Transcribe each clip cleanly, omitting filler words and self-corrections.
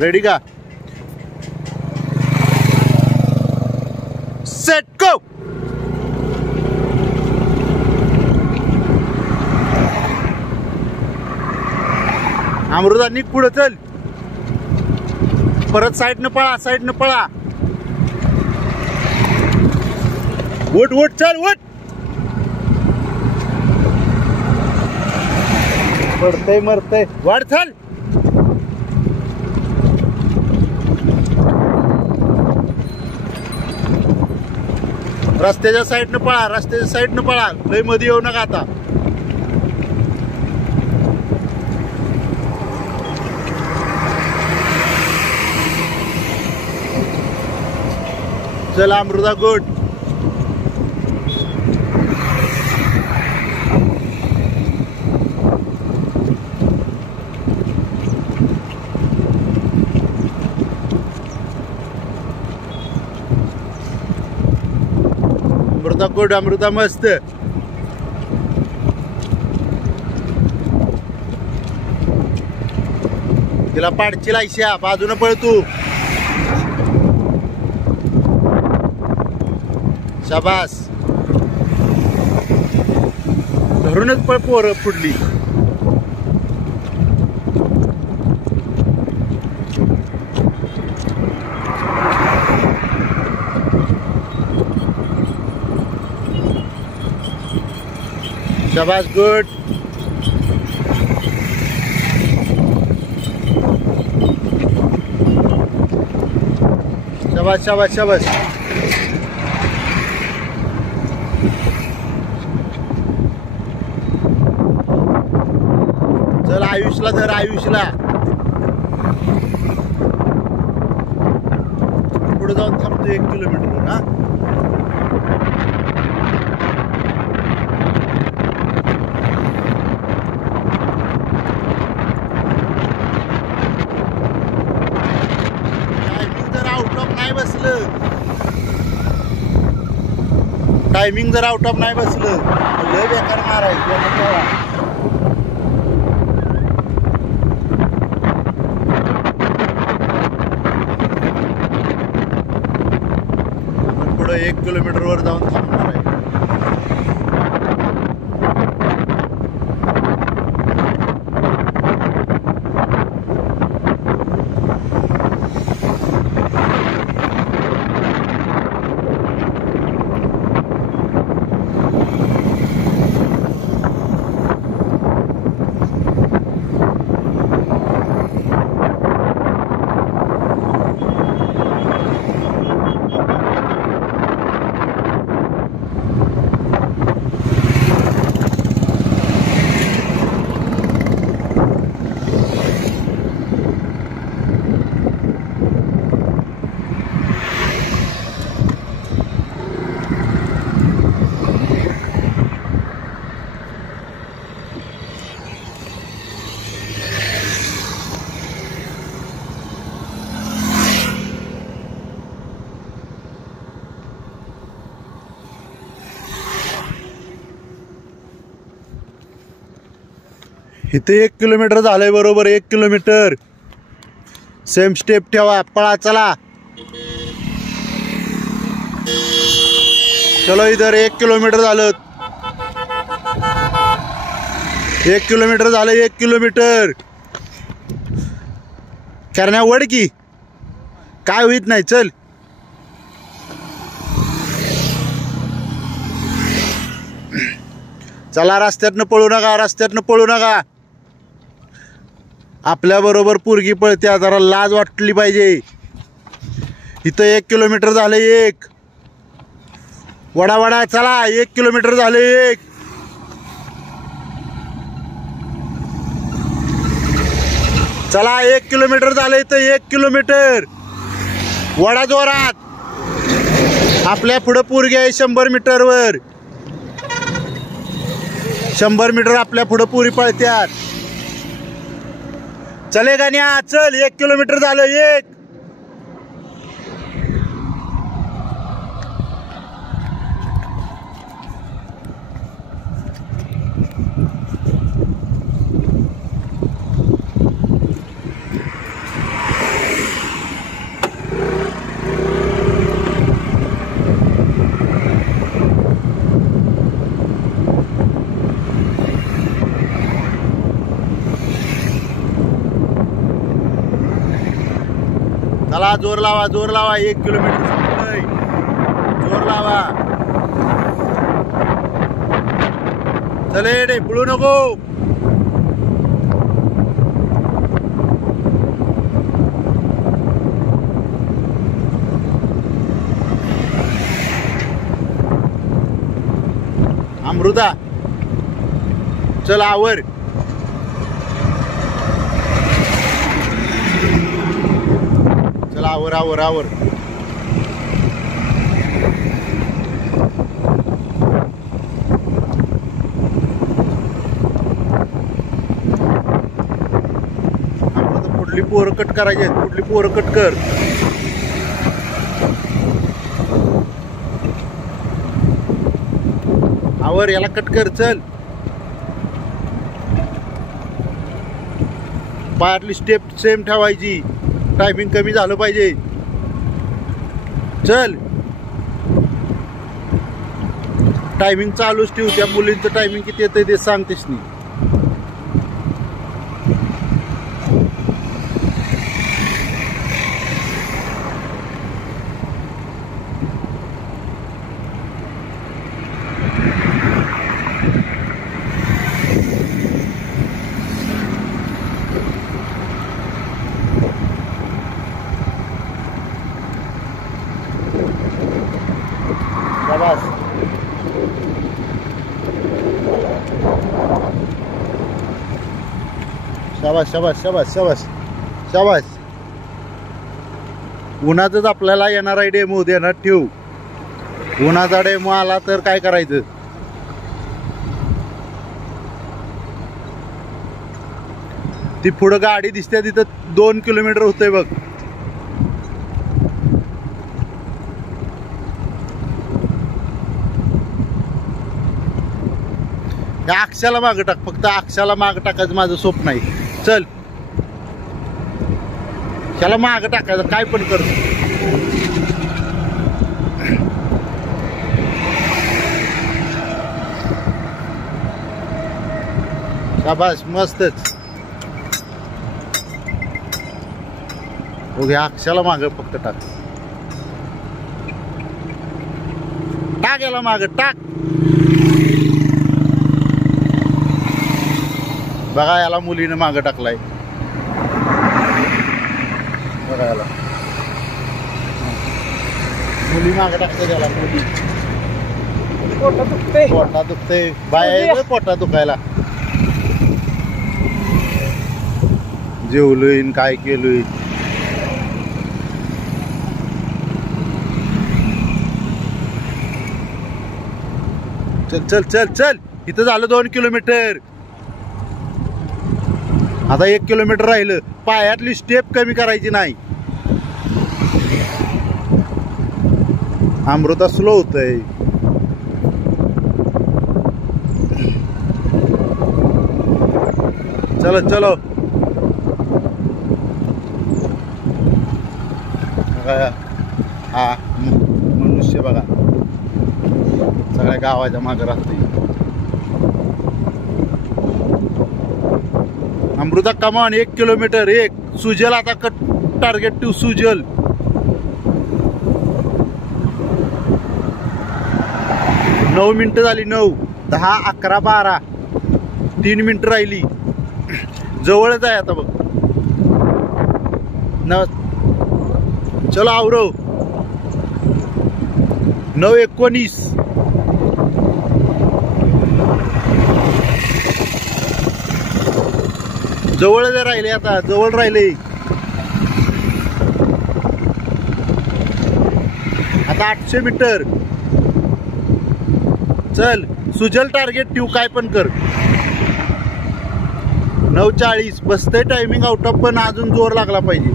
Ready का? Set go. Amruta निघ पुढे चल. परत साईडनं पळा, साईडनं पळा. उठ उठ चल उठ. पडतय मरतय वाढ चल. रस्त्याच्या साईडनं पळा, रस्त्याच्या साईडनं पळा. लय मध्ये येऊ नका आता. चल अमृता गुड. अमृता गुड, अमृता मस्त. तिला पाडची लायशा बाजून पळ तू. शाबास. धरूनच पळ पोर फुडली. शाबास गुड. शाबास शाबास शाबास. चल आयुषला धर, आयुषला पुढे जाऊन थांबतो 1 किलोमीटर. हा टायमिंग जर आउट ऑफ नाही बसलं लय बेकार मारायचं. आपण पुढं 1 किलोमीटर वर जाऊन थांबणार आहे. इथे 1 किलोमीटर झालंय बरोबर. 1 किलोमीटर. सेम स्टेप ठेवा, पळा चला. चलो इधर 1 किलोमीटर झालं. 1 किलोमीटर झालं. 1 किलोमीटर. करण्या वड की काय होईत नाही. चल चला. रस्त्यातनं पळू नका, रस्त्यातनं पळू नका. आपल्या बरोबर पोरगी पळते, जरा लाज वाटली पाहिजे. इथं 1 किलोमीटर झालं. 1 वडा वडा चला. 1 किलोमीटर झालं. 1 चला. 1 किलोमीटर झालं. इथं 1 किलोमीटर. वडा जोरात. आपल्या पुढं पोरगी आहे 100 मीटरवर. 100 मीटर आपल्या पुढं पुरी पळत्यात. चले गाण्या चल. 1 किलोमीटर झालं. 1 चला जोर लावा 1 किलोमीटर संपलंय. जोर लावा. चले रे पळू नको. अमृता चल आवर. चला आवर आवर आवर. पुढली पोरं कट करायची आहेत. पुढली पोरं कट कर. आवर याला कट कर. चल पायातली स्टेप सेम ठेवायची. टायमिंग कमी झालं पाहिजे. चल टायमिंग चालूच ठेव. त्या मुलींचं टायमिंग किती येतंय ते सांगतेस नाही. शाबास. शाबास शाबास शाबास शाबास शाबास. उन्हाचंच आपल्याला येणार आहे डेमो. देणार ठेव. उन्हाचा डेमो आला तर काय करायचं. ती पुढं गाडी दिसते तिथं 2 किलोमीटर होतंय बघ. त्या अक्षाला मागं टाक. फक्त अक्षाला मागं टाकायचं माझं स्वप्न आहे. चल त्याला मागं टाकायचं काय पण कर. शाबास मस्तच. ओके अक्षाला मागं फक्त टाक. टाक याला मागं टाक. बघा याला मुलीने मागं टाकलाय. बघा याला मुली मागं टाकते. त्याला मुली पोटा दुखते. बाय पोटा दुखायला. जेवलोय काय केलोय. चल चल चल चल. इथं झालं 2 किलोमीटर. आता 1 किलोमीटर राहिलं. पायातली स्टेप कमी करायची नाही. अमृता स्लो होतय. चलो चलो. हा मनुष्य बघा सगळ्या गावाच्या मागे राहते. अमृता कमान 1 किलोमीटर. 1 सुजल. आता टार्गेट टू सुजल. नऊ मिनिटं झाली. 9 10 11 12 3 मिनिटं राहिली. जवळच आहे आता बघ. चलो आवरो. 9:19. जवळच राहिले. आता जवळ राहिले. आता 800 मीटर. चल सुजल टार्गेट ठेवू काय पण कर. 9:40 बसते. टायमिंग आउट ऑफ पण अजून जोर लागला पाहिजे.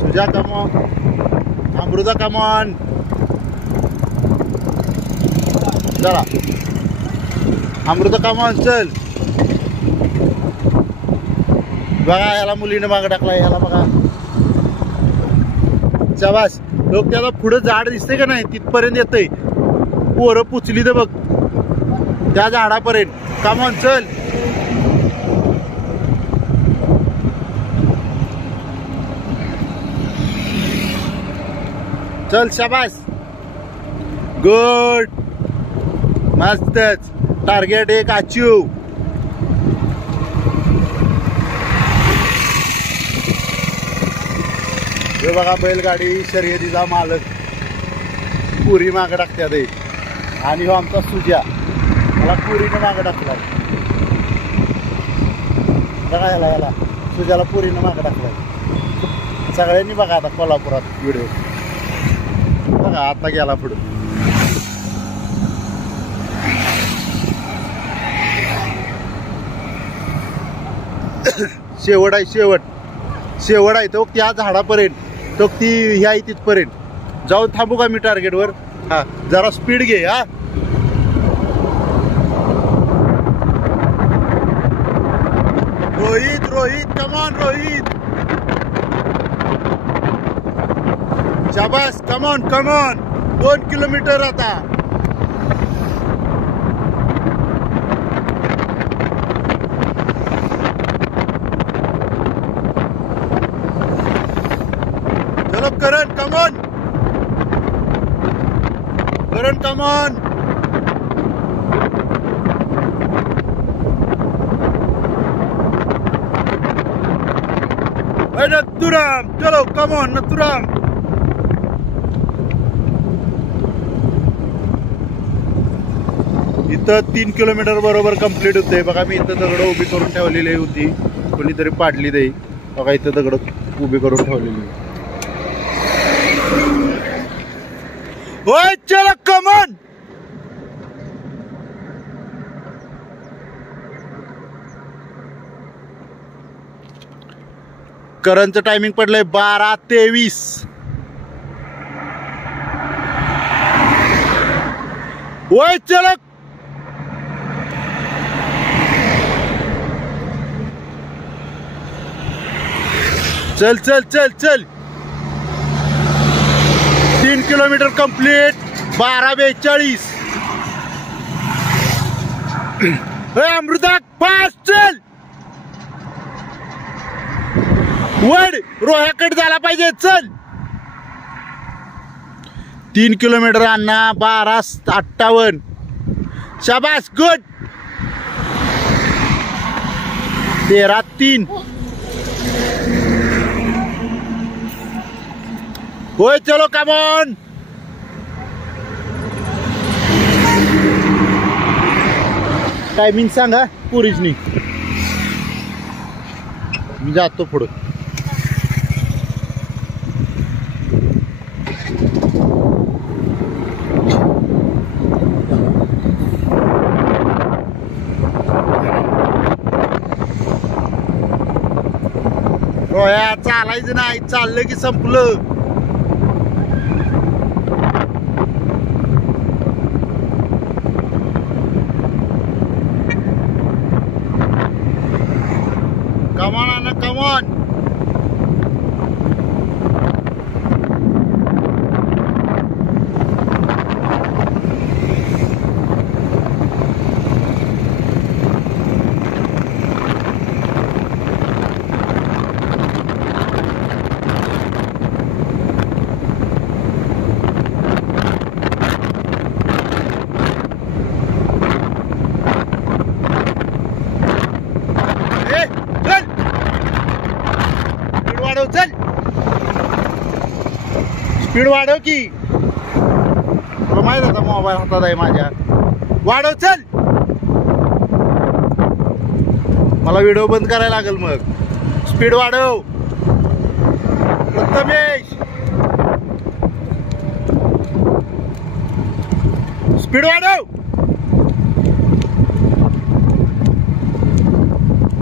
सुजा कमॉन. अमृता कमॉन. चला अमृता कमॉन. चल बघा याला मुलीने मागं टाकला. याला बघा. शाबास. लोक त्याला पुढं झाड दिसते का नाही तिथपर्यंत येतंय. पोरं पुचली तर बघ. त्या झाडापर्यंत. कमॉन चल. चल शाबास. गुड. मस्तच. टार्गेट एक अचीव. हे बघा बैलगाडी शर्यतीचा मालक पुरी मागं टाकत्यात आणि हो आमचा सुजा मला पुरीने मागं टाकलाय. बघा याला सुजाला पुरीने मागं टाकलाय. सगळ्यांनी बघा आता कोल्हापुरात व्हिडिओ बघा. आता गेला पुढे. शेवट आहे शेवट आहे तो त्या झाडापर्यंत. तो ती ह्या आहे तिथपर्यंत जाऊन थांबू का मी टार्गेटवर. हा जरा स्पीड घे. हा रोहित कमॉन रोहित. शाबास. कमॉन 2 किलोमीटर आता. चलो करण कमॉन. नथुराम चलो कमॉन नथुराम. इथं 3 किलोमीटर बरोबर कंप्लीट होते. बघा मी इथं दगड उभी करून ठेवलेली होती. कोणीतरी पाडली दे. बघा इथं दगड उभी करून ठेवलेली. होय चलो कमॉन. करणचं टायमिंग पडलंय 12:23. होय चलो. चल चल चल चल. 3 किलोमीटर कंप्लीट. 12:42. अमृता फास्ट चल. वड रोह्याकट झाला पाहिजे. चल. 3 किलोमीटर अण्णा. 12:58. शाबास. गुड. 13:03. होय चलो कमॉन. टायमिंग सांगा पुरीजनी. मी जातो पुढं. रोया चालायचं नाही. चाललं की संपलं. Come on come on. चल स्पीड वाढव की. तुला माहित होता मोबाईल हातात आहे माझ्या. वाढव चल. मला व्हिडिओ बंद करायला लागेल मग. स्पीड वाढव प्रथमेश. स्पीड वाढव.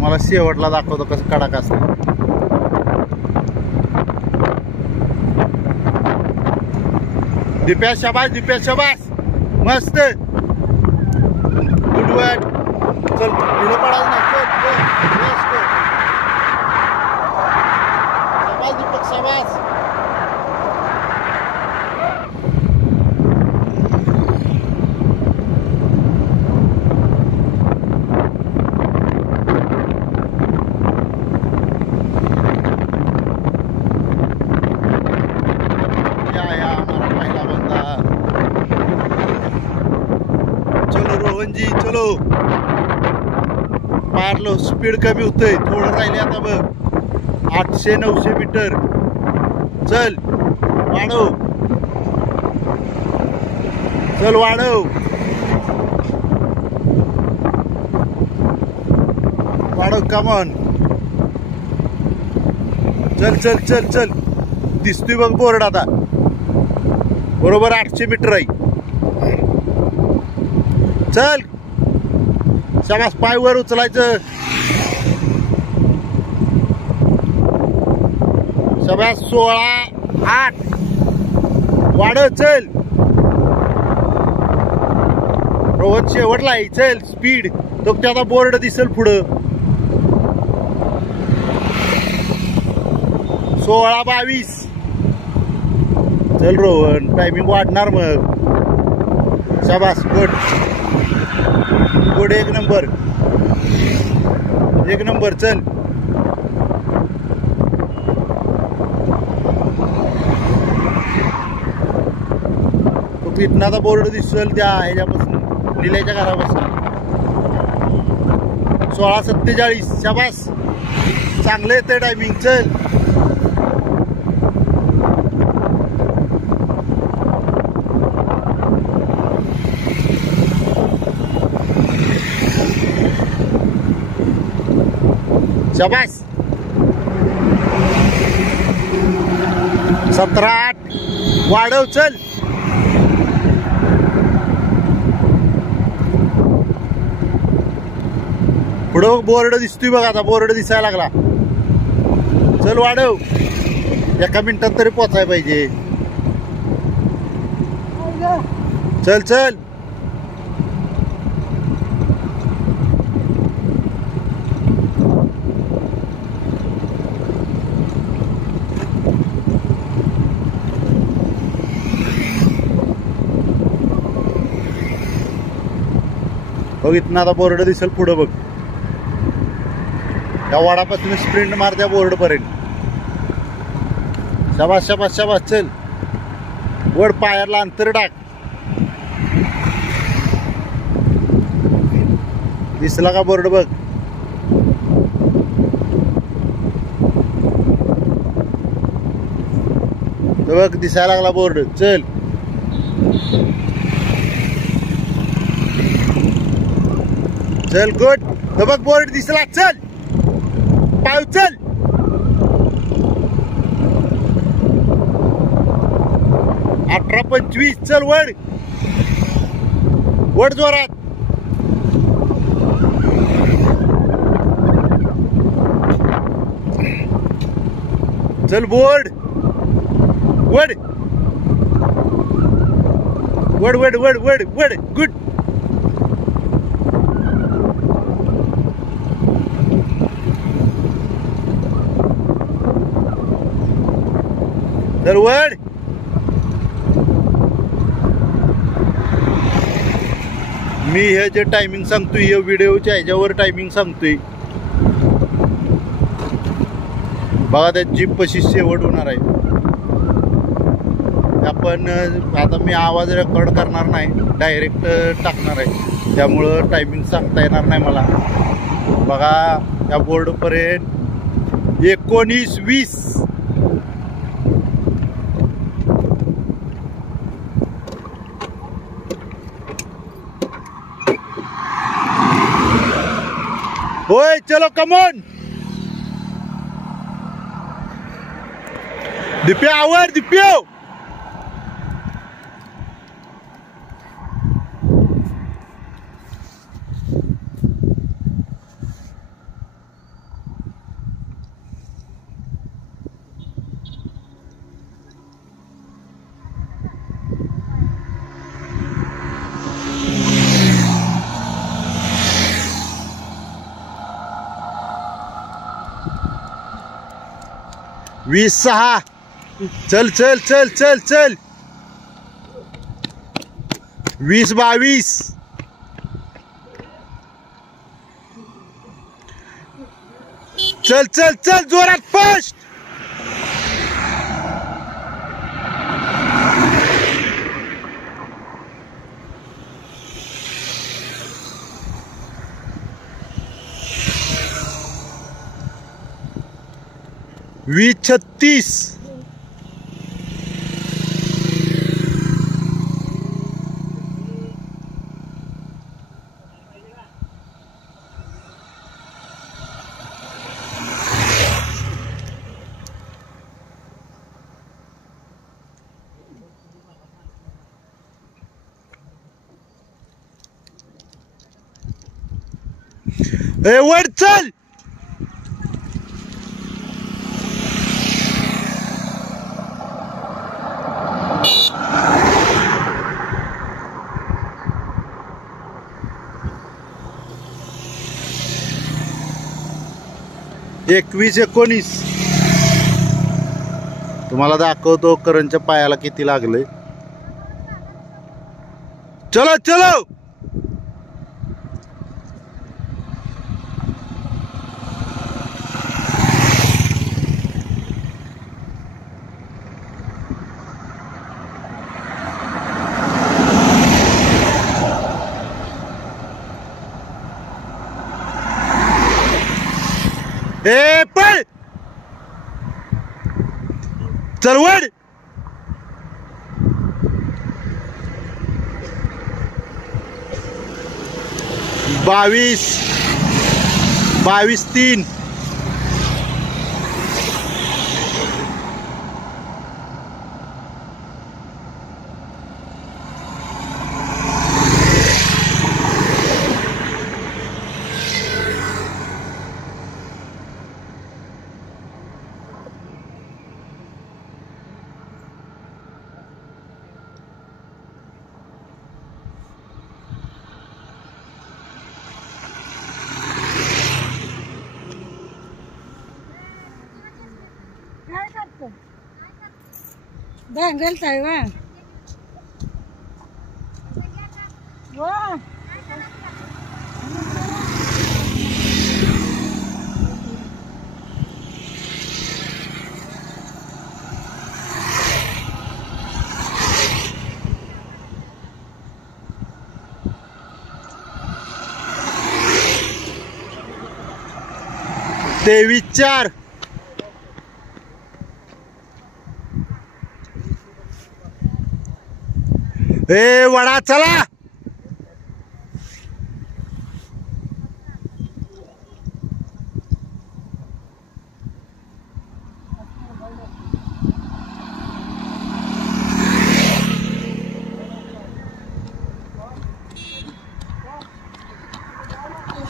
मला शेवटला दाखवतो कसं कडक असतं. दिप्या शाबास. दिप्या शाबास. मस्त. Good work. चल दिलं पडाल ना. चल शाबास दीपक शाबास. रोहनजी चलो. मारलो स्पीड कमी होतंय थोडं राहिले आता बघ. 800-900 मीटर. चल वाढव. चल वाढव. वाढव कमॉन. चल चल चल चल. दिसतोय बघ बोर्ड आता. बरोबर 800 मीटर आहे. चल शाबास. पाय वर उचलायचं. शाबास. 16-8. वाढव. चल रोहन शेवटला आहे. चल स्पीड. तो आता बोर्ड दिसेल पुढं. 16-22. चल रोहन टायमिंग वाढणार मग. शाबास. Good good. एक नंबर एक नंबर. चल तो कितनाचा बोर्ड दिसेल त्या ह्याच्यापासून निल्याच्या घरापासून. 16-47. शाबास. चांगलं येते टायमिंग. चल शाबास. 17-8. वाढव. चल पुढं बोर्ड दिसतोय बघ आता. बोर्ड दिसायला लागला. चल वाढव. एका मिनिटात तरी पोचायला पाहिजे. चल चल. बघ इथं आता बोर्ड दिसेल पुढं बघ. त्या वाडापासून स्प्रिंट मार त्या बोर्ड पर्यंत. शाबास शाबास शाबास. चल वर पायाला अंतर टाक. दिसला का बोर्ड बघ. बघ दिसायला लागला बोर्ड. चल चल गुड. बघ बोर्ड दिसला. चल पाव. चल 18-25. चल वड वड जोरात. चल बोर्ड वड वड वड वड वड वड. गुड. चल वड. मी हे जे टायमिंग सांगतोय या व्हिडिओच्या ह्याच्यावर टायमिंग सांगतोय बघा. त्या जीप पशी शेवट होणार आहे. आपण आता मी आवाज रेकॉर्ड करणार नाही. डायरेक्ट टाकणार आहे. त्यामुळं टायमिंग सांगता येणार नाही मला. बघा त्या बोर्डपर्यंत 19-20. ओए चलो कमॉन. दिप्या आवर. दिप्यो वीस 6. चल चल चल चल चल. 20-22. चल चल चल जोरात फास्ट. 2036. ए वर चल. एकवीस 19 तुम्हाला दाखवतो करणच्या पायाला किती लागले. चलो चलो. ए पळ. चल वड. बावीस 3. Banggal Taiwan. Wah. तेवीस 4. ए वडा चला.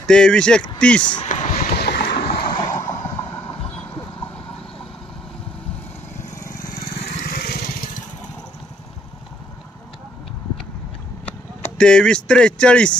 तेवीस 31. तेवीस 43.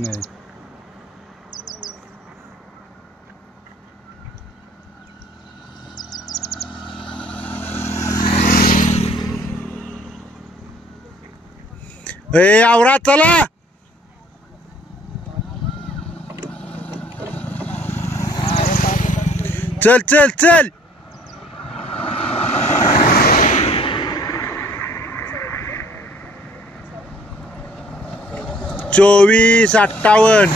नाही ए आवरा चला. चल चल चल. 24 58.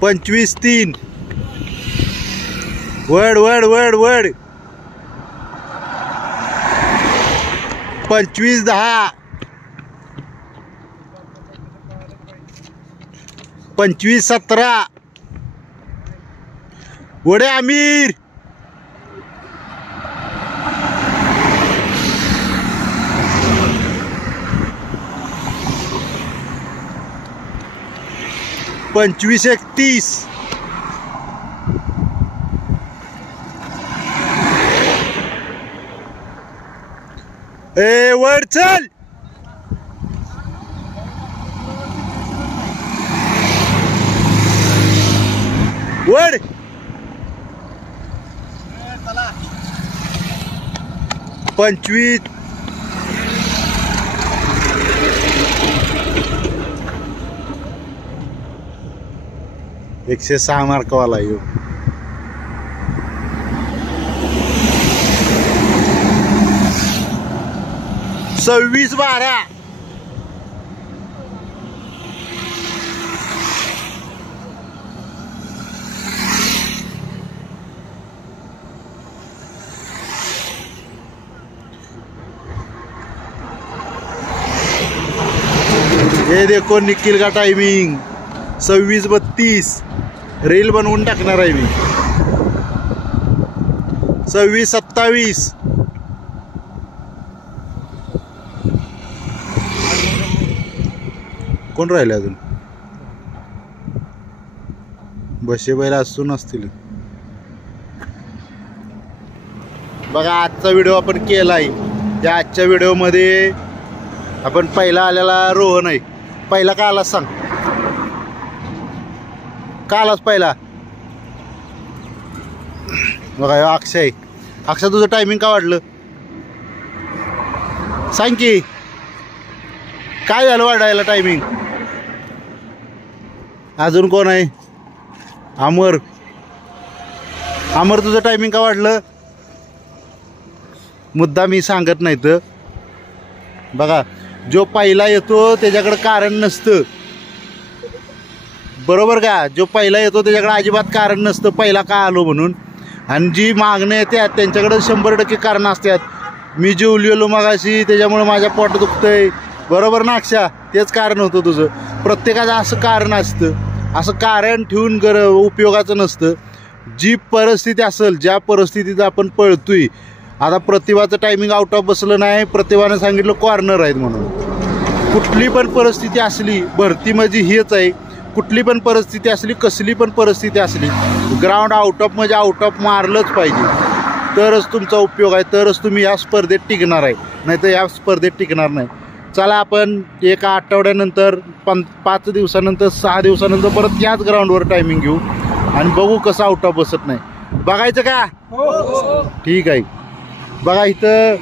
25 3. वड वड वड वड. 25 10. 25 17. वडे आमिर. पंचवीस 31. चल वड 25 106 मार्कवाला येऊ 26-12 ये देखो निखिल का टाइमिंग 26-32 रील बनवून टाकणार आहे मी 26-27 कोण राहिले अजून बसे बैल असू नसतील बघा आजचा व्हिडिओ आपण केलाय त्या आजच्या व्हिडिओमध्ये आपण पहिला आलेला रोहन आहे पहिला का आलास सांग का आलास पहिला बघा अक्षय अक्षय तुझं टायमिंग का वाढलं सांग की काय झालं वाढायला टायमिंग अजून कोण आहे अमर अमर तुझं टायमिंग का वाढलं मुद्दा मी सांगत नाही तर बघा जो पहिला येतो त्याच्याकडे कारण नसतं बरोबर का जो पहिला येतो त्याच्याकडे अजिबात कारण नसतं पहिला का आलो म्हणून आणि जी मागणी येतात त्यांच्याकडे 100% कारण असतात मी जेवलेलो मगाशी त्याच्यामुळे माझ्या पोट दुखतंय बरोबर ना अक्षा तेच कारण होतं तुझं प्रत्येकाचं असं कारण असतं असं कारण ठेवून उपयोगाचं नसतं जी परिस्थिती असेल ज्या परिस्थितीत आपण पळतोय आता प्रतिभाचं टायमिंग आउट ऑफ बसलं नाही प्रतिभाने सांगितलं कॉर्नर आहेत म्हणून कुठली पण परिस्थिती असली भरती म्हणजे हेच आहे कुठली पण परिस्थिती असली कसली पण परिस्थिती असली ग्राउंड आउट ऑफ म्हणजे आउट ऑफ मारलंच पाहिजे तरच तुमचा उपयोग आहे तरच तुम्ही या स्पर्धेत टिकणार आहे नाहीतर या स्पर्धेत टिकणार नाही चला आपण एका आठवड्यानंतर 5 दिवसानंतर 6 दिवसानंतर परत याच ग्राउंडवर टायमिंग घेऊ आणि बघू कसं आउट ऑफ बसत नाही बघायचं का ठीक आहे बघा इथं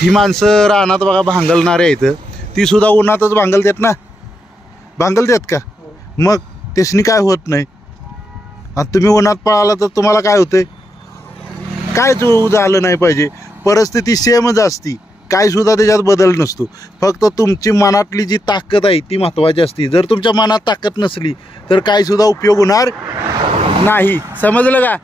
ही माणसं रानात बघा भांगलणारे आहेत ती सुद्धा उन्हातच भांगलतात ना भांगलतात का मग त्यासनी काय होत नाही आणि तुम्ही उन्हात पळाला तर तुम्हाला काय होतंय काय झालं नाही पाहिजे परिस्थिती सेमच असती काय सुद्धा त्याच्यात बदल नसतो फक्त तुमची मनातली जी ताकद आहे ती महत्त्वाची असते जर तुमच्या मनात ताकद नसली तर काय सुद्धा उपयोग होणार नाही समजलं का